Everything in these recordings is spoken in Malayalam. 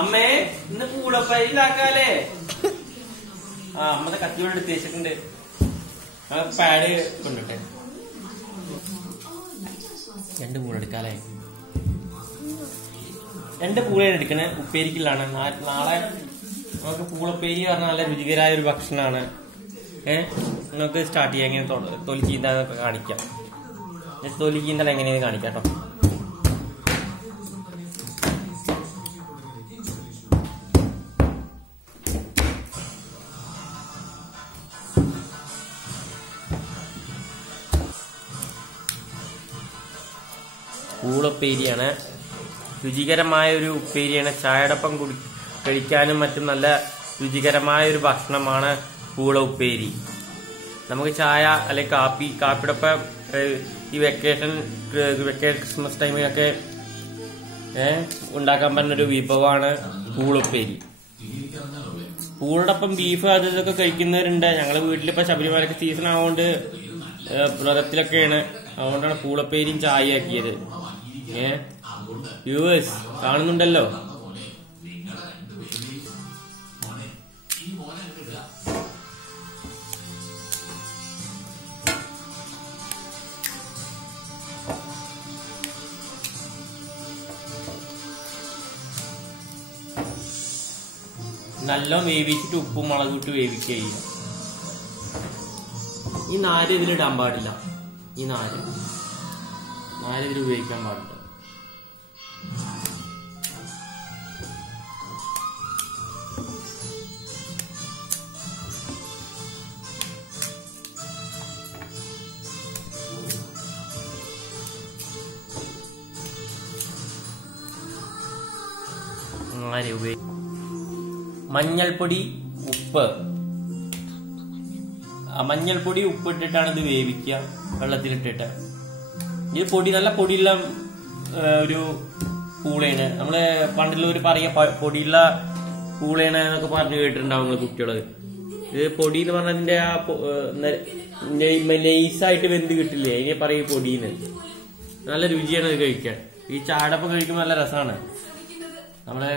അമ്മേ ഇന്ന് പൂളപ്പരിയിലാക്കാലേ? അമ്മത്തെ കത്തിയോട് എടുത്ത് വെച്ചിട്ടുണ്ട്. പാഡ് കൊണ്ടിട്ടെ 2 പൂള എടുക്കാലേ? 2 പൂളയാണ് എടുക്കണേ. ഉപ്പേരിക്കുള്ളതാണ്. നാളെ നമുക്ക് പൂളപ്പേരി പറഞ്ഞാൽ നല്ല രുചികരമായ ഒരു ഭക്ഷണമാണ്. നമുക്ക് സ്റ്റാർട്ട് ചെയ്യാം. എങ്ങനെ തൊലി ചീന്താന്നൊക്കെ കാണിക്കാം. തൊലി ചീന്തൽ എങ്ങനെയാന്ന് കാണിക്കാം കേട്ടോ. പൂളപ്പേരിയാണ്. രുചികരമായ ഒരു ഉപ്പേരിയാണ്. ചായയോടൊപ്പം കഴിക്കാനും മറ്റും നല്ല രുചികരമായ ഒരു ഭക്ഷണമാണ് പൂള ഉപ്പേരി. നമുക്ക് ചായ അല്ലെങ്കിൽ കാപ്പിയോടൊപ്പം ഈ ക്രിസ്മസ് ടൈമിലൊക്കെ ഉണ്ടാക്കാൻ പറ്റുന്നൊരു വിഭവമാണ് പൂളുപ്പേരി. പൂളോടൊപ്പം ബീഫ് അത് ഇതൊക്കെ കഴിക്കുന്നവരുണ്ട്. ഞങ്ങളുടെ വീട്ടിലിപ്പോ ശബരിമലക്ക് സീസൺ ആവുകൊണ്ട് വ്രതത്തിലൊക്കെയാണ്. അതുകൊണ്ടാണ് പൂളപ്പേരിയും ചായ ആക്കിയത്. വ്യൂവേഴ്സ് കാണുന്നുണ്ടല്ലോ. നല്ല വേവിച്ചിട്ട് ഉപ്പും മുളകും ഇട്ട് വേവിക്കുക ചെയ്യുക. ഈ നാര് ഇതിലിടാൻ പാടില്ല. ഈ നാര് ഇതിൽ ഉപയോഗിക്കാൻ പാടില്ല. മഞ്ഞൾപ്പൊടി, ഉപ്പ്. മഞ്ഞൾപ്പൊടി ഉപ്പിട്ടിട്ടാണ് ഇത് വേവിക്കുക വെള്ളത്തിലിട്ടിട്ട്. ഇത് നല്ല പൊടിയുള്ള ഒരു പൂളയാണ്. നമ്മള് പണ്ടുള്ളവര് പറയാ പൊടിയുള്ള പൂളയാണ് എന്നൊക്കെ പറഞ്ഞു കേട്ടിട്ടുണ്ടാവും നിങ്ങള് കുട്ടികള്. ഇത് പൊടി എന്ന് പറഞ്ഞതിന്റെ ആ നൈസായിട്ട് വെന്ത് കിട്ടില്ലേ, അതിനെ പറയും പൊടിന്ന്. നല്ല രുചിയാണ് ഇത് കഴിക്കാൻ. ഈ ചായടൊപ്പം കഴിക്കുമ്പോൾ നല്ല രസമാണ്. നമ്മള്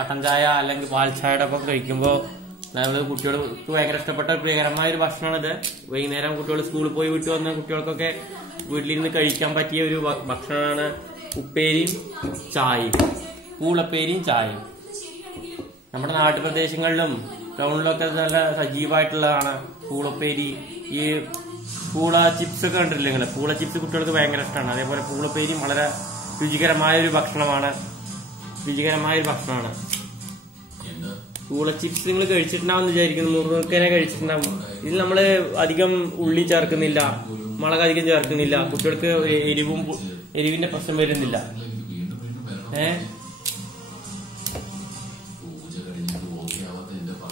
കട്ടൻ ചായ അല്ലെങ്കിൽ പാൽ ചായടൊപ്പം കഴിക്കുമ്പോൾ നമ്മള് കുട്ടികൾക്ക് ഭയങ്കര ഇഷ്ടപ്പെട്ട പ്രിയകരമായ ഒരു ഭക്ഷണമാണിത്. വൈകുന്നേരം കുട്ടികൾ സ്കൂളിൽ പോയി വിട്ടു വന്ന കുട്ടികൾക്കൊക്കെ വീട്ടിലിരുന്ന് കഴിക്കാൻ പറ്റിയ ഒരു ഭക്ഷണമാണ് ഉപ്പേരിയും ചായയും. പൂളപ്പേരിയും ചായയും നമ്മുടെ നാട്ടുപ്രദേശങ്ങളിലും ടൗണിലൊക്കെ നല്ല സജീവമായിട്ടുള്ളതാണ് പൂളപ്പേരി. ഈ പൂള ചിപ്സ് ഒക്കെ കണ്ടിട്ടില്ലേ നിങ്ങള്? പൂള ചിപ്സ് കുട്ടികൾക്ക് ഭയങ്കര ഇഷ്ടമാണ്. അതേപോലെ പൂളപ്പേരിയും വളരെ രുചികരമായ ഒരു ഭക്ഷണമാണ്. പൂള ചിപ്സ് നിങ്ങൾ കഴിച്ചിട്ടുണ്ടാവും വിചാരിക്കുന്നു. മുറുക്കനെ കഴിച്ചിട്ടുണ്ടാവും. ഇതിൽ നമ്മള് അധികം ഉള്ളി ചേർക്കുന്നില്ല, മുളക് അധികം ചേർക്കുന്നില്ല. കുട്ടികൾക്ക് എരിവിന്റെ പ്രശ്നം വരുന്നില്ല.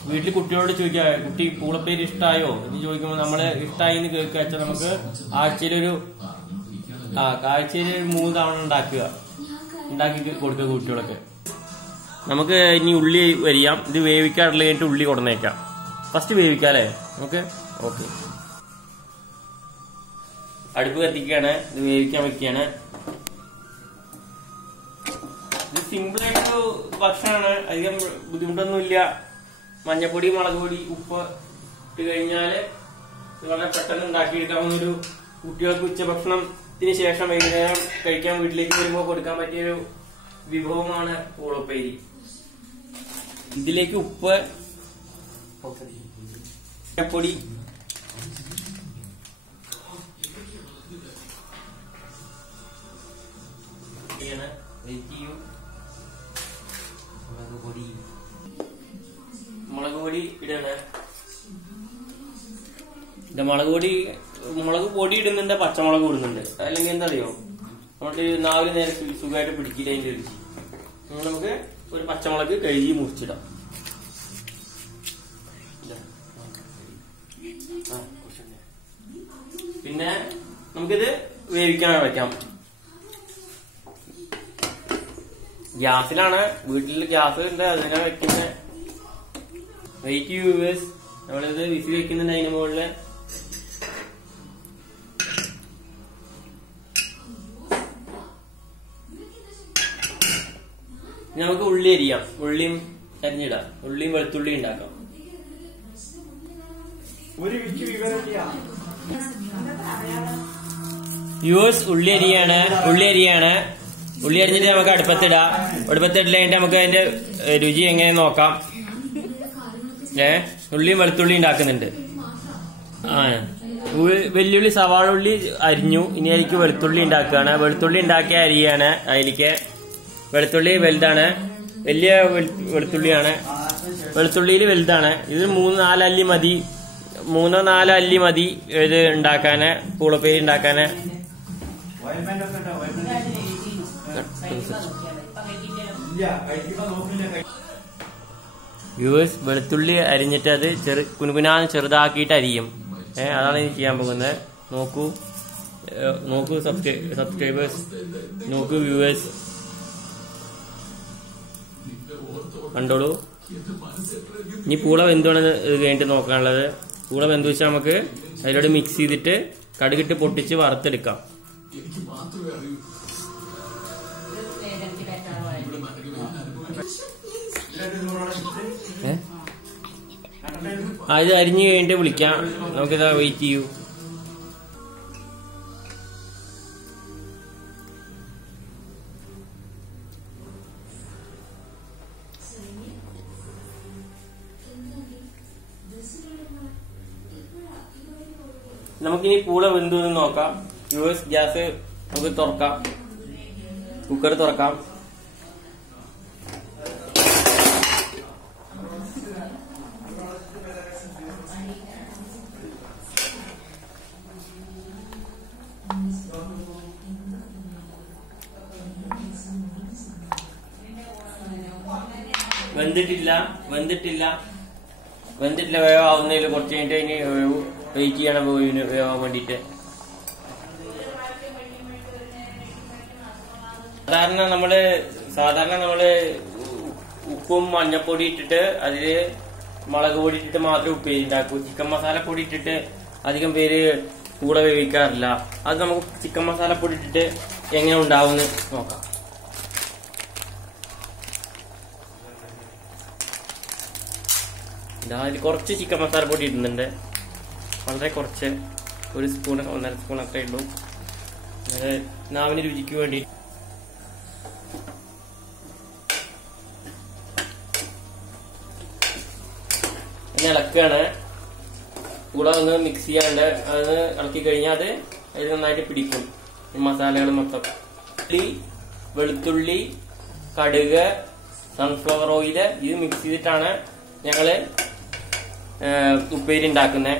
വീട്ടിൽ കുട്ടികളോട് ചോദിക്കുക, കുട്ടി പൂളപ്പേര് ഇഷ്ടമായോ എന്ന് ചോദിക്കുമ്പോൾ നമ്മള് ഇഷ്ടമായി എന്ന് കേൾക്കുക വെച്ചാൽ നമുക്ക് ആഴ്ചയിൽ 3 തവണ ഉണ്ടാക്കി കൊടുക്കുക കുട്ടികളൊക്കെ. നമുക്ക് ഇനി ഉള്ളി വരിയാം. ഇത് വേവിക്കാറുള്ള കഴിഞ്ഞിട്ട് ഉള്ളി കൊടുന്നേക്കാം. ഫസ്റ്റ് വേവിക്കാല്ലേ നമുക്ക്? ഓക്കെ, അടുപ്പ് കത്തിക്കുകയാണ്. ഇത് വേവിക്കാൻ വെക്കുകയാണ്. ഇത് സിമ്പിളായിട്ടൊരു ഭക്ഷണമാണ്. അധികം ബുദ്ധിമുട്ടൊന്നുമില്ല. മഞ്ഞപ്പൊടി, മുളക് പൊടി, ഉപ്പ് ഇട്ട് കഴിഞ്ഞാല് വളരെ പെട്ടെന്ന് ഉണ്ടാക്കിയെടുക്കാവുന്നൊരു കുട്ടികൾക്ക് ഉച്ചഭക്ഷണത്തിന് ശേഷം വൈകുന്നേരം കഴിക്കാൻ വീട്ടിലേക്ക് വരുമ്പോൾ കൊടുക്കാൻ പറ്റിയൊരു വിഭവമാണ് പൂളപ്പേരി. ഇതിലേക്ക് ഉപ്പ്, പൊടി, മുളക് പൊടി ഇടണ. മുളക് പൊടി ഇടുന്നുണ്ട്, പച്ചമുളക് ഇടുന്നുണ്ട്. അല്ലെങ്കിൽ എന്താ അറിയോ, നമുക്ക് നാവില് നേരെ സുഖമായിട്ട് പിടിക്കില്ല അതിന്റെ രുചി. നമുക്ക് ഒരു പച്ചമുളക് കഴുകി മുറിച്ചിടാം. പിന്നെ നമുക്കിത് വേവിക്കാൻ വെക്കാം. ഗ്യാസിലാണ്. വീട്ടിൽ ഗ്യാസ് ഉണ്ട്, അതിനാ വെക്കുന്നത്. വെയിറ്റ് വ്യൂവേഴ്സ്, നമ്മളിത് വിസിൽ വെക്കുന്നുണ്ട്. അതിന് മുകളില് നമുക്ക് ഉള്ളി അരിയാം. ഉള്ളിയും അരിഞ്ഞിടാം. ഉള്ളിയും വെളുത്തുള്ളി ഉണ്ടാക്കാം. വ്യൂവേഴ്സ്, ഉള്ളി അരിയാണ്. ഉള്ളി അരിഞ്ഞിട്ട് നമുക്ക് അടുപ്പത്തിടാം. അടുപ്പത്തിട്ട് കഴിഞ്ഞിട്ട് നമുക്ക് അതിന്റെ രുചി എങ്ങനെ നോക്കാം. ഉള്ളിയും വെളുത്തുള്ളി ഉണ്ടാക്കുന്നുണ്ട്. വെല്ലുള്ളി സവാള ഉള്ളി അരിഞ്ഞു. ഇനി അതിലേക്ക് വെളുത്തുള്ളി ഉണ്ടാക്കുകയാണ്. വെളുത്തുള്ളി ഉണ്ടാക്കിയ അരിയാണ്. അതിലേക്ക് വെളുത്തുള്ളി വലുതാണ്, വലിയ വെളുത്തുള്ളിയാണ്. വെളുത്തുള്ളിയിൽ വലുതാണ്. ഇത് 3-4 അല്ലി മതി. 3-4 അല്ലി മതി ഇത് ഉണ്ടാക്കാന്, പൂളപ്പേരി ഉണ്ടാക്കാന്. വ്യൂവേഴ്സ്, വെളുത്തുള്ളി അരിഞ്ഞിട്ട് അത് കുനുകുനാന്ന് ചെറുതാക്കിയിട്ട് അരിയും. അതാണ് എനിക്ക് ചെയ്യാൻ പോകുന്നത്. നോക്കൂ സബ്സ്ക്രൈബേഴ്സ്, നോക്കൂ വ്യൂവേഴ്സ്, കണ്ടോളൂ. ഇനി പൂള വെന്താണ് കഴിഞ്ഞിട്ട് നോക്കാനുള്ളത്. പൂള വെന്ത് വെച്ചാൽ നമുക്ക് അതിലോട്ട് മിക്സ് ചെയ്തിട്ട് കടുകിട്ട് പൊട്ടിച്ച് വറുത്തെടുക്കാം. ഇത് അരിഞ്ഞു കഴിഞ്ഞിട്ട് വിളിക്കാം. നമുക്കിതാ വെയിറ്റ് ചെയ്യൂ. നമുക്കിനി പൂള വെന്തു നോക്കാം. ഗ്യാസ് നമുക്ക് തുറക്കാം. കുക്കർ തുറക്കാം. വെന്തിട്ടില്ല വേവാവുന്നതിൽ കുറച്ച് കഴിഞ്ഞിട്ട് ഇനി വെയിറ്റ് ചെയ്യണം വേവാൻ വേണ്ടിട്ട്. സാധാരണ നമ്മള് ഉപ്പും മഞ്ഞപ്പൊടി ഇട്ടിട്ട് അതില് മുളക് പൊടി ഇട്ടിട്ട് മാത്രമേ ഉപ്പേരി ഉണ്ടാക്കൂ. ചിക്കൻ മസാല പൊടി ഇട്ടിട്ട് അധികം പേര് കൂടെ വേവിക്കാറില്ല. അത് നമുക്ക് ചിക്കൻ മസാല പൊടി ഇട്ടിട്ട് എങ്ങനെ ഉണ്ടാവുമെന്ന് നോക്കാം. അതിൽ കുറച്ച് ചിക്കൻ മസാല പൊടി ഇടുന്നുണ്ട്. വളരെ കുറച്ച്, 1 സ്പൂൺ 1.5 സ്പൂൺ അത്രേ ഉള്ളൂ. നാവിന് രുചിക്ക് വേണ്ടി. ഇളക്കാണ്. കൂടെ ഒന്ന് മിക്സ് ചെയ്യാണ്ട് അത് ഇളക്കി കഴിഞ്ഞാൽ അത് നന്നായിട്ട് പിടിക്കും ഈ മസാലകൾ മൊത്തം. വെളുത്തുള്ളി, കടുക്, സൺഫ്ലവർ ഓയില് ഇത് മിക്സ് ചെയ്തിട്ടാണ് ഞങ്ങള് ഉപ്പേരി ഉണ്ടാക്കുന്നത്.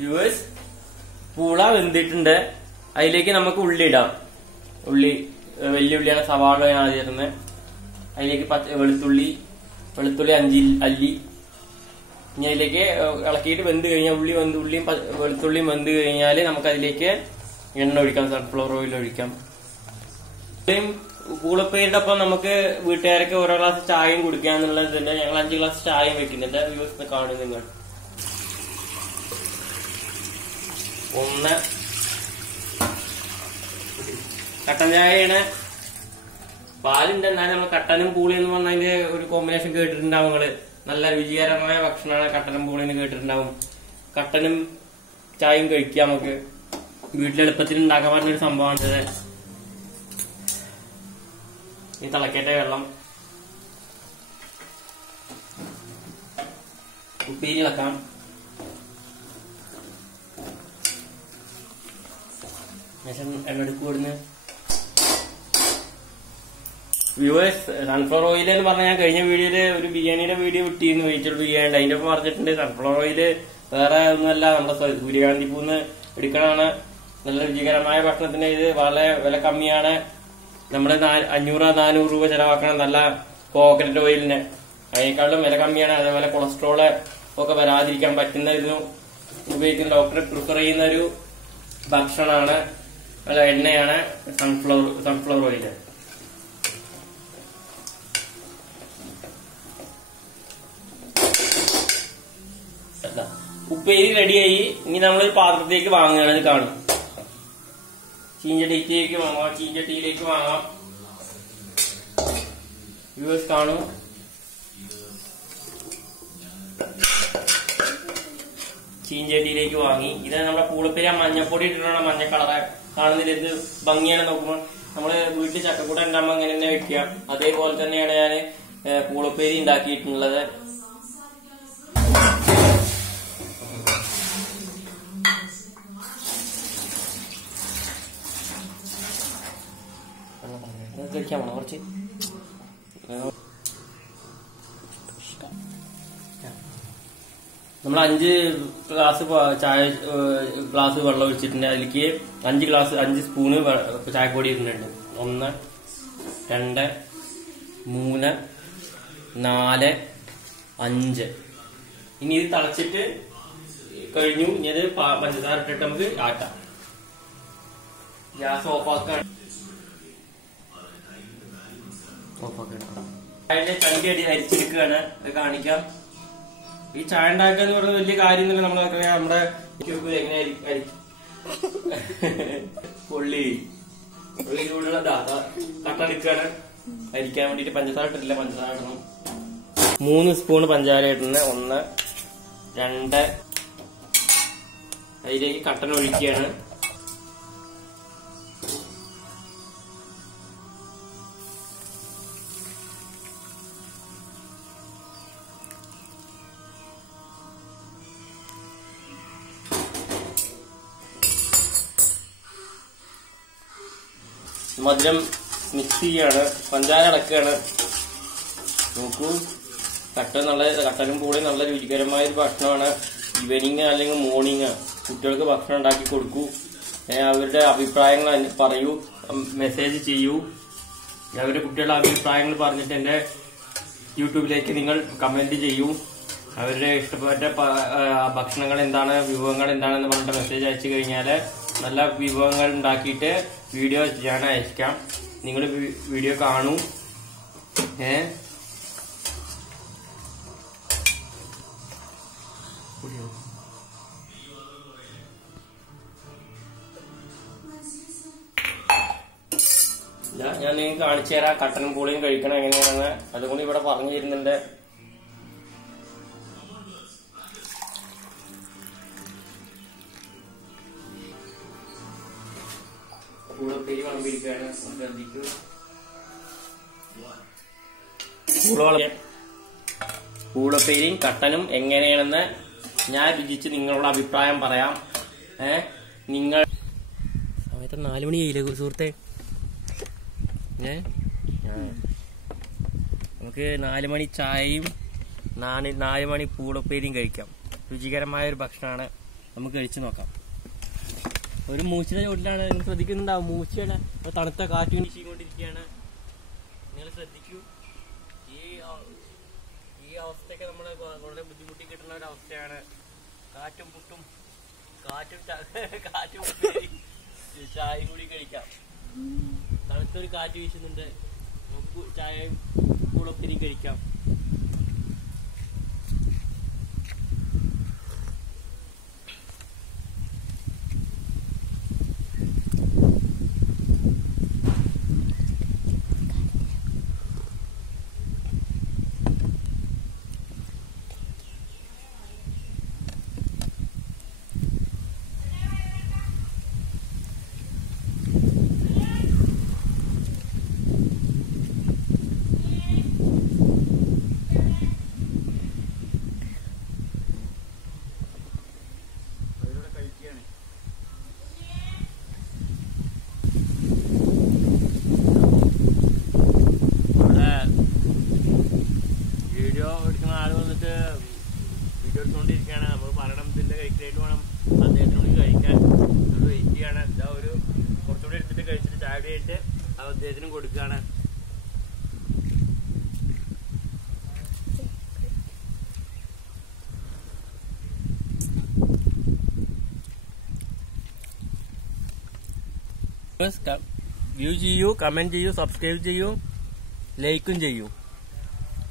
വ്യൂവേഴ്സ്, പൂള വെന്തിട്ടുണ്ട്. അതിലേക്ക് നമുക്ക് ഉള്ളി ഇടാം. വലിയ ഉള്ളിയാണ്, സവാള ആദ്യം ഇടുന്നത്. അതിലേക്ക് വെളുത്തുള്ളി 5 അല്ലി. ഇനി അതിലേക്ക് ഇളക്കിയിട്ട് വെന്ത് കഴിഞ്ഞാൽ ഉള്ളിയും വെളുത്തുള്ളിയും വെന്ത് കഴിഞ്ഞാൽ നമുക്ക് അതിലേക്ക് എണ്ണ ഒഴിക്കാം, സൺഫ്ലവർ ഓയിൽ ഒഴിക്കാം. പൂളപ്പേരിയുടെ ഒപ്പം നമുക്ക് വീട്ടുകാരൊക്കെ ഓരോ ഗ്ലാസ് ചായയും കുടിക്കാന്നുള്ളത് തന്നെ. ഞങ്ങൾ 5 ഗ്ലാസ് ചായയും വെക്കുന്നുണ്ട്. വ്യൂവേഴ്സ് കാണും നിങ്ങൾ. 1 കട്ടൻ ചായയാണ്. പാലുണ്ട്. എന്നാലും നമ്മൾ കട്ടനും പൂളി എന്ന് പറഞ്ഞതിന്റെ ഒരു കോമ്പിനേഷൻ കേട്ടിട്ടുണ്ടാവും നിങ്ങള്. നല്ല രുചികരമായ ഭക്ഷണമാണ് കട്ടനും പൂളിന്ന് കേട്ടിട്ടുണ്ടാവും. കട്ടനും ചായയും കഴിക്കാം. നമുക്ക് വീട്ടിലെളുപ്പത്തിൽ ഉണ്ടാക്കാൻ പറ്റുന്നൊരു സംഭവമാണിത്. ഈ തിളക്കട്ടെ വെള്ളം. ഉപ്പേരി വെക്കാം. എണ്ണെടുക്കൂടുന്ന് വ്യൂവേഴ്സ്, സൺഫ്ലവർ ഓയിൽ എന്ന് പറഞ്ഞാൽ ഞാൻ കഴിഞ്ഞ വീഡിയോയില് ഒരു ബിരിയാണിയുടെ വീഡിയോ വിട്ടിരുന്നു, വെജിറ്റബിൾ ബിരിയാണി. അതിന്റെ ഒപ്പം പറഞ്ഞിട്ടുണ്ട് സൺഫ്ലവർ ഓയില് വേറെ ഒന്നുമല്ല, നമ്മുടെ സൂര്യകാന്തി പൂന്ന് എടുക്കണതാണ്. നല്ല രുചികരമായ ഭക്ഷണത്തിന് ഇത് വളരെ വില കമ്മിയാണ്. നമ്മള് 500-400 രൂപ ചെലവാക്കണം നല്ല കോക്കനട്ട് ഓയിലിന്. അതിനേക്കാളും വില കമ്മിയാണ്. അതേപോലെ കൊളസ്ട്രോള് ഒക്കെ വരാതിരിക്കാൻ പറ്റുന്ന ഇത് ഉപയോഗിക്കുന്ന ഡോക്ടർ പ്രിഫർ ചെയ്യുന്ന ഒരു ഭക്ഷണമാണ്, എണ്ണയാണ് സൺഫ്ലവർ ഓയില്. ഉപ്പേരി റെഡിയായി. ഇനി നമ്മളൊരു പാത്രത്തിലേക്ക് വാങ്ങുകയാണ്. ഇത് കാണും. ചീഞ്ചട്ടിയിലേക്ക് വാങ്ങാം. വ്യൂവേഴ്സ് കാണും. ചീഞ്ചട്ടിയിലേക്ക് വാങ്ങി. ഇത് നമ്മുടെ പൂളപ്പേരി മഞ്ഞപ്പൊടി ഇട്ടിട്ടാണ് മഞ്ഞ കളറ് കാണുന്നില്ല. എന്ത് ഭംഗിയാണ് നോക്കുമ്പോൾ. നമ്മള് വീട്ടിൽ ചക്കക്കൂട്ട ഉണ്ടാകുമ്പോൾ അങ്ങനെ തന്നെ വെക്കുക. അതേപോലെ തന്നെയാണ് ഞാൻ പൂളപ്പേരി ഉണ്ടാക്കിയിട്ടുള്ളത്. കഴിക്കാൻ വേണം കുറച്ച്. നമ്മൾ 5 ഗ്ലാസ് ചായ ഗ്ലാസ് വെള്ളം ഒഴിച്ചിട്ടുണ്ട്. അതിലേക്ക് 5 സ്പൂണ് ചായപ്പൊടി ഇടുന്നുണ്ട്. 1 2 3 4 5. ഇനി ഇത് തിളച്ചിട്ട് കഴിഞ്ഞു. ഇനി അത് പഞ്ചസാര ഇട്ടിട്ട് നമുക്ക് ആട്ടാം. ഗ്യാസ് ഓഫാക്കാൻ അതിന്റെ ചണ്ടി അരിച്ചെടുക്കുകയാണ്. അത് കാണിക്കാം. ഈ ചായ ഉണ്ടാക്കുക എന്ന് പറയുന്നത് വലിയ കാര്യമൊന്നുമില്ല. നമ്മളൊക്കെ നമ്മുടെ എങ്ങനെ പൊള്ളി ചൂടുള്ള കട്ടെടുക്കുകയാണ്. അരിക്കാൻ വേണ്ടിട്ട് പഞ്ചസാര ഇട്ടില്ല. പഞ്ചസാര ഇടണം. 3 സ്പൂൺ പഞ്ചസാര ഇടുന്നത്. 1 2. അതിലേക്ക് കട്ടൻ ഒഴിക്കുകയാണ്. മധുരം മിക്സ് ചെയ്യാണ്. പഞ്ചാര ഇളക്കുകയാണ്. നോക്കൂ, കട്ടനും കൂടെ നല്ല രുചികരമായ ഒരു ഭക്ഷണമാണ്. ഈവനിങ് അല്ലെങ്കിൽ മോർണിംഗ് കുട്ടികൾക്ക് ഭക്ഷണം ഉണ്ടാക്കി കൊടുക്കൂ. അവരുടെ അഭിപ്രായങ്ങൾ പറയൂ, മെസ്സേജ് ചെയ്യൂ. അവരുടെ കുട്ടികളുടെ അഭിപ്രായങ്ങൾ പറഞ്ഞിട്ട് എന്റെ യൂട്യൂബിലേക്ക് നിങ്ങൾ കമന്റ് ചെയ്യൂ. അവരുടെ ഇഷ്ടപ്പെട്ട ഭക്ഷണങ്ങൾ എന്താണ്, വിഭവങ്ങൾ എന്താണെന്ന് പറഞ്ഞിട്ട് മെസ്സേജ് അയച്ചു കഴിഞ്ഞാൽ നല്ല വിഭവങ്ങൾ ഉണ്ടാക്കിയിട്ട് വീഡിയോ ഞാൻ അയക്കാം. നിങ്ങൾ വീഡിയോ കാണൂ. ഞാൻ നിങ്ങൾക്ക് കാണിച്ചു തരാം കട്ടനും പൂളിയും കഴിക്കണം എങ്ങനെയാണെന്ന്. അതുകൊണ്ട് ഇവിടെ പറഞ്ഞു തരുന്നുണ്ട്. പൂളപ്പേരി വിളമ്പിരിക്കുകയാണ്. ശ്രദ്ധിക്കൂ. പൂളപ്പേരിയും കട്ടനും എങ്ങനെയാണെന്ന് ഞാൻ രുചിച്ച് നിങ്ങളുടെ അഭിപ്രായം പറയാം. നിങ്ങൾ സമയത്ത് 4 മണിയായില്ലേ സുഹൃത്തെ? നമുക്ക് 4 മണി ചായയും 4 മണി പൂളപ്പേരിയും കഴിക്കാം. രുചികരമായ ഒരു ഭക്ഷണമാണ്. നമുക്ക് കഴിച്ചു നോക്കാം. ഒരു മൂച്ചയുടെ ചോട്ടിലാണ്. നിങ്ങൾ ശ്രദ്ധിക്കുന്നുണ്ടാവും. മൂച്ചയുടെ തണുത്ത കാറ്റ് വീശിക്കൊണ്ടിരിക്കുകയാണ്. നിങ്ങൾ ശ്രദ്ധിക്കൂ. ഈ അവസ്ഥയൊക്കെ നമ്മള് വളരെ ബുദ്ധിമുട്ടി കിട്ടുന്ന ഒരു അവസ്ഥയാണ്. കാറ്റും പുട്ടും കാറ്റും ചായയും കൂടി കഴിക്കാം. തണുത്തൊരു കാറ്റ് വീശുന്നുണ്ട്. നമുക്ക് ചായയും പൂളപ്പേരിയും കഴിക്കാം. വീഡിയോ എടുത്തുകൊണ്ടിരിക്കുകയാണ്. നമ്മൾ പറയണം ഇതിന്റെ കഴിക്കാനായിട്ട് വേണം അദ്ദേഹത്തിനോട് കഴിക്കാൻ. ഒരു വെയിറ്റ് ചെയ്യാണ്. ഒരു കുറച്ചുകൂടി എടുത്തിട്ട് കഴിച്ചിട്ട് ചായ ആയിട്ട് അദ്ദേഹത്തിനും കൊടുക്കുകയാണ്. വ്യൂ ചെയ്യൂ, കമന്റ് ചെയ്യൂ, സബ്സ്ക്രൈബ് ചെയ്യൂ, ലൈക്കും ചെയ്യൂ.